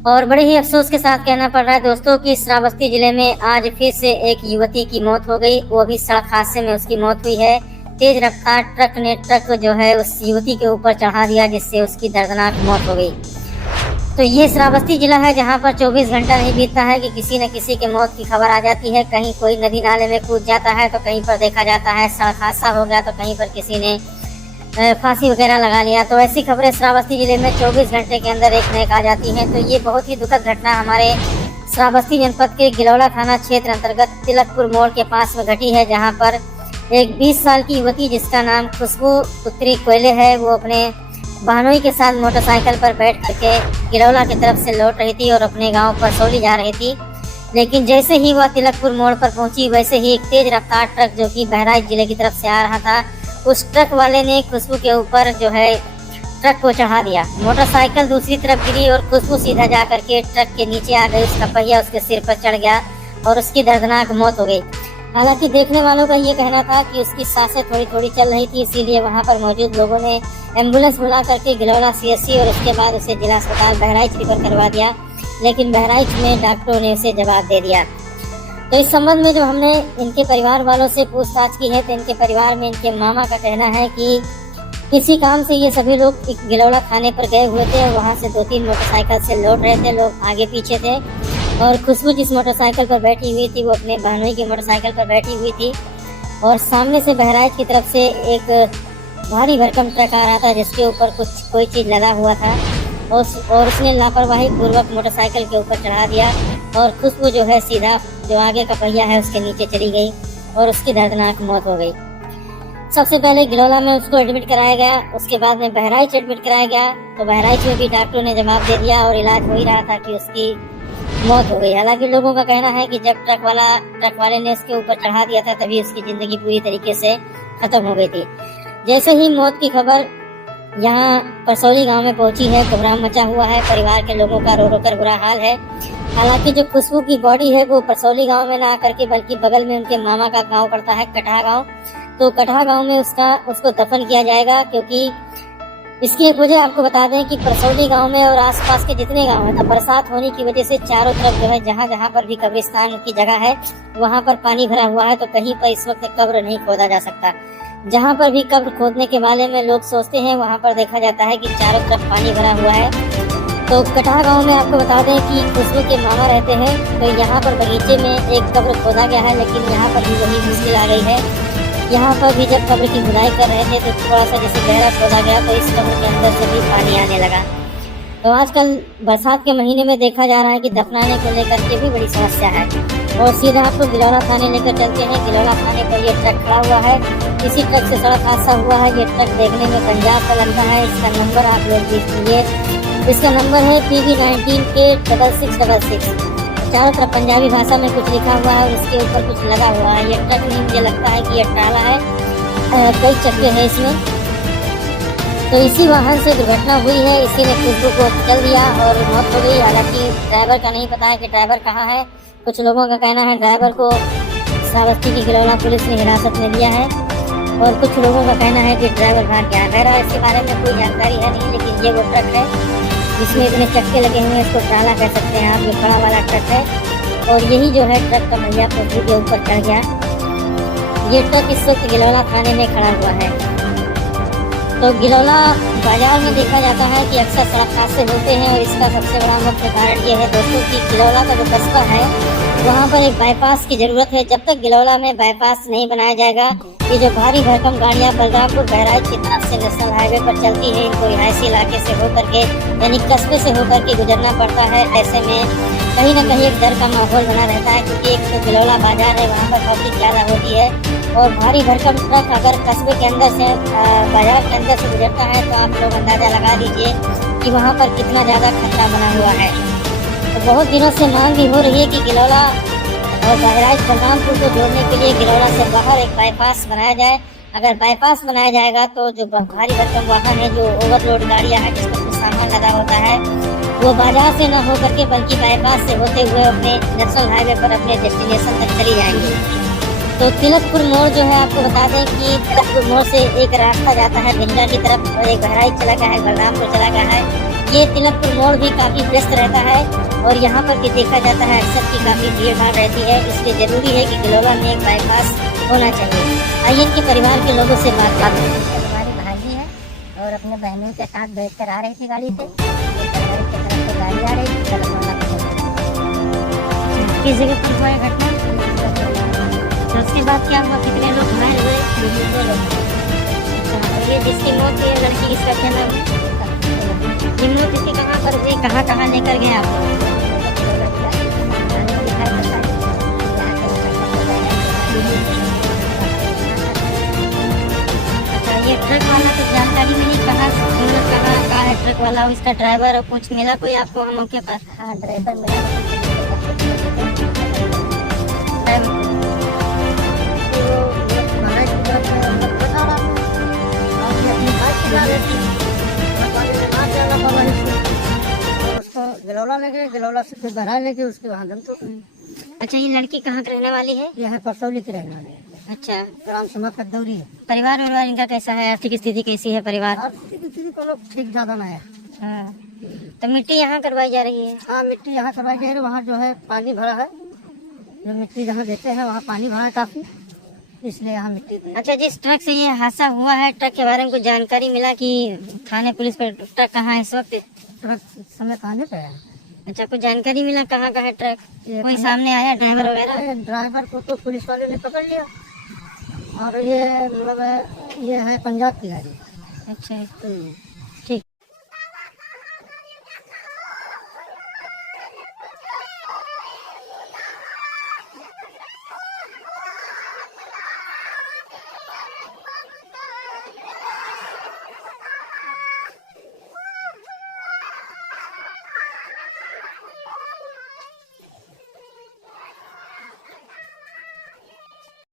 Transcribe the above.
और बड़े ही अफसोस के साथ कहना पड़ रहा है दोस्तों कि श्रावस्ती जिले में आज फिर से एक युवती की मौत हो गई। वो भी सड़क हादसे में उसकी मौत हुई है। तेज रफ्तार ट्रक ने ट्रक जो है उस युवती के ऊपर चढ़ा दिया, जिससे उसकी दर्दनाक मौत हो गई। तो ये श्रावस्ती जिला है जहां पर 24 घंटा नहीं बीतता है कि किसी न किसी के मौत की खबर आ जाती है। कहीं कोई नदी नाले में कूद जाता है, तो कहीं पर देखा जाता है सड़क हादसा हो गया, तो कहीं पर किसी ने फांसी वगैरह लगा लिया। तो ऐसी खबरें श्रावस्ती जिले में 24 घंटे के अंदर एक न एक आ जाती हैं। तो ये बहुत ही दुखद घटना हमारे श्रावस्ती जनपद के गिलौला थाना क्षेत्र अंतर्गत तिलकपुर मोड़ के पास में घटी है, जहां पर एक 20 साल की युवती जिसका नाम खुशबू पुत्री कोयले है, वो अपने बहनोई के साथ मोटरसाइकिल पर बैठ करके गिलौला की तरफ से लौट रही थी और अपने गाँव परसौली जा रही थी। लेकिन जैसे ही वह तिलकपुर मोड़ पर पहुंची, वैसे ही एक तेज रफ्तार ट्रक जो कि बहराइच जिले की तरफ से आ रहा था, उस ट्रक वाले ने खुशबू के ऊपर जो है ट्रक को चढ़ा दिया। मोटरसाइकिल दूसरी तरफ गिरी और खुशबू सीधा जा करके ट्रक के नीचे आ गई। उसका पहिया उसके सिर पर चढ़ गया और उसकी दर्दनाक मौत हो गई। हालांकि देखने वालों का ये कहना था कि उसकी सांसें थोड़ी थोड़ी चल रही थी, इसीलिए वहां पर मौजूद लोगों ने एम्बुलेंस बुला करके गिलौला CSC और उसके बाद उसे जिला अस्पताल बहराइच रेफर करवा दिया। लेकिन बहराइच में डॉक्टरों ने उसे जवाब दे दिया। तो इस संबंध में जो हमने इनके परिवार वालों से पूछताछ की है, तो इनके परिवार में इनके मामा का कहना है कि किसी काम से ये सभी लोग एक गिलौला थाने पर गए हुए थे और वहाँ से 2-3 मोटरसाइकिल से लौट रहे थे। लोग आगे पीछे थे और खुशबू जिस मोटरसाइकिल पर बैठी हुई थी वो अपने बहनोई की मोटरसाइकिल पर बैठी हुई थी और सामने से बहराइच की तरफ से एक भारी भरकम ट्रक आ रहा था, जिसके ऊपर कोई चीज़ लगा हुआ था और उसने लापरवाही पूर्वक मोटरसाइकिल के ऊपर चढ़ा दिया और खुशबू जो है सीधा जो आगे का पहिया है उसके नीचे चली गई और उसकी दर्दनाक मौत हो गई। सबसे पहले गिलौला में उसको एडमिट कराया गया, उसके बाद में बहराइच एडमिट कराया गया। तो बहराइच में भी डॉक्टरों ने जवाब दे दिया और इलाज हो ही रहा था कि उसकी मौत हो गई। हालांकि लोगों का कहना है कि जब ट्रक वाले ने उसके ऊपर चढ़ा दिया था, तभी उसकी जिंदगी पूरी तरीके से खत्म हो गई थी। जैसे ही मौत की खबर यहाँ परसौली गांव में पहुंची है, कोहराम मचा हुआ है। परिवार के लोगों का रो रो कर बुरा हाल है। हालांकि जो खुशबू की बॉडी है वो परसौली गांव में ना करके बल्कि बगल में उनके मामा का गांव पड़ता है, कटहा गांव। तो कटहा गांव में उसको दफन किया जाएगा, क्योंकि इसकी एक वजह आपको बता दें कि परसौली गांव में और आसपास के जितने गांव हैं, तो बरसात होने की वजह से चारों तरफ जो है जहां जहां पर भी कब्रिस्तान की जगह है वहां पर पानी भरा हुआ है। तो कहीं पर इस वक्त कब्र नहीं खोदा जा सकता। जहां पर भी कब्र खोदने के बारे में लोग सोचते हैं, वहां पर देखा जाता है कि चारों तरफ पानी भरा हुआ है। तो कटहा गांव में आपको बता दें कि खुशबू के मामा रहते हैं। तो यहाँ पर बगीचे में एक कब्र खोदा गया है, लेकिन यहाँ पर भी वही मुश्किल आ गई है। यहाँ पर भी जब कब्र की खुदाई कर रहे थे तो थोड़ा सा जैसे गहरा खोदा गया, तो इस कब्र के अंदर से भी पानी आने लगा। तो आजकल बरसात के महीने में देखा जा रहा है कि दफनाने को लेकर के भी बड़ी समस्या है। और सीधा आपको गिलौला थाने लेकर चलते हैं। गिलौला थाने पर ये ट्रक खड़ा हुआ है, इसी ट्रक से सड़क हादसा हुआ है। ये ट्रक देखने में पंजाब का लगता है। इसका नंबर आप लोग देख लीजिए, इसका नंबर है PB19K 6666। चारों तरफ पंजाबी भाषा में कुछ लिखा हुआ है और इसके ऊपर कुछ लगा हुआ है। ये ट्रक नहीं, मुझे लगता है कि ये ट्राला है, कई चक्के हैं इसमें। तो इसी वाहन से दुर्घटना हुई है, इसी ने खुशबू को चल दिया और मौत हो गई। हालांकि ड्राइवर का नहीं पता है कि ड्राइवर कहाँ है। कुछ लोगों का कहना है ड्राइवर को श्रावस्ती की गिलौला पुलिस ने हिरासत में लिया है और कुछ लोगों का कहना है कि ड्राइवर भाग गया। मेरा इसके बारे में कोई जानकारी है नहीं, लेकिन ये वो ट्रक है जिसमें इतने चक्के लगे हुए हैं, इसको ट्राला कह सकते हैं आप। ये बड़ा वाला ट्रक है और यही जो है ट्रक का पहिया खुशबू के ऊपर चढ़ गया। ये ट्रक इस वक्त गिलौला थाने में खड़ा हुआ है। तो गिलौला बाजार में देखा जाता है कि अक्सर सड़क हादसे होते हैं और इसका सबसे बड़ा मुख्य कारण ये है दोस्तों कि गिलौला का जो कस्बा है वहाँ पर एक बाईपास की जरूरत है। जब तक गिलौला में बाईपास नहीं बनाया जाएगा, ये जो भारी भरकम गाड़ियाँ बलरामपुर बहराइच की तरफ से नेशनल हाईवे पर चलती है, इनको रिहायशी इलाके से होकर के यानी कस्बे से होकर के गुजरना पड़ता है। ऐसे में कहीं ना कहीं एक डर का माहौल बना रहता है, क्योंकि एक तो गिलौला बाजार है, वहाँ पर पब्लिक ज़्यादा होती है और भारी भरकम ट्रक अगर कस्बे के अंदर से बाजार के अंदर से गुजरता है तो आप लोग अंदाज़ा लगा लीजिए कि वहाँ पर कितना ज़्यादा खतरा बना हुआ है। तो बहुत दिनों से मांग भी हो रही है कि गिलौला और बहराइच बलरामपुर को जोड़ने के लिए गिलौला से बाहर एक बाईपास बनाया जाए। अगर बाईपास बनाया जाएगा तो जो भारी भरकम वाहन है, जो ओवरलोड गाड़ियाँ हैं जिसमें कुछ सामान लगा होता है, वो बाजार से न होकर के बल्कि बाईपास से होते हुए अपने नेशनल हाईवे पर अपने डेस्टिनेशन तक चली जाएंगी। तो तिलकपुर मोड़ जो है आपको बता दें कि तिलकपुर मोड़ से एक रास्ता जाता है भिंडा की तरफ और एक बहराइच चला गया है, बलरामपुर चला गया है। ये तिलकपुर मोड़ भी काफी व्यस्त रहता है और यहाँ पर भी देखा जाता है अक्सर की काफी भीड़ भाड़ रहती है, इसलिए जरूरी है कि गिलोला में एक बाईपास होना चाहिए। आइए इनके परिवार के लोगों से बात करते हैं। हमारी भाभी है और अपने बहनों के साथ बैठ कर आ रही थी गाड़ी से, गाड़ी आ रही थी, किस जगह पर हुआ है घटना? तो उसके बाद क्या हुआ, कितने लोग घायल हुए? 2 लोग। ये जिसकी मौत हुई है लड़की, किसका क्या नाम है? ये मौत इसकी कहाँ पर हुई, कहाँ लेकर गए आप? अच्छा, ये ट्रक वाला कुछ जानकारी मिली कहाँ कहाँ है ट्रक वाला, उसका ड्राइवर और कुछ मिला कोई आपको मौके पर? हाँ, ड्राइवर मिला। उसको गिलौला लेके, गिलौला से फिर बहरा लेके उसके वहाँ दम तो। अच्छा, ये लड़की कहाँ की रहने वाली है? यह है परसौली की रहने वाली है। अच्छा, ग्राम सभा कदौरी है। परिवार इनका कैसा है, आर्थिक स्थिति कैसी है परिवार? आर्थिक स्थिति को लोग ठीक ज्यादा ना है। हाँ, तो मिट्टी यहाँ करवाई जा रही है? हाँ, मिट्टी यहाँ करवाई गई है। वहाँ जो है पानी भरा है, जो मिट्टी जहाँ देते हैं वहाँ पानी भरा है काफी, इसलिए यहाँ मिट्टी दी। अच्छा, जिस ट्रक से ये हादसा हुआ है, ट्रक के बारे में कुछ जानकारी मिला कि थाने पुलिस पर ट्रक कहाँ है इस वक्त? ट्रक समय थाने पे है। अच्छा, कुछ जानकारी मिला कहाँ का है ट्रक? कोई सामने आया ड्राइवर वगैरह? ड्राइवर को तो पुलिस वाले ने पकड़ लिया और ये मतलब ये है पंजाब की गाड़ी। अच्छा,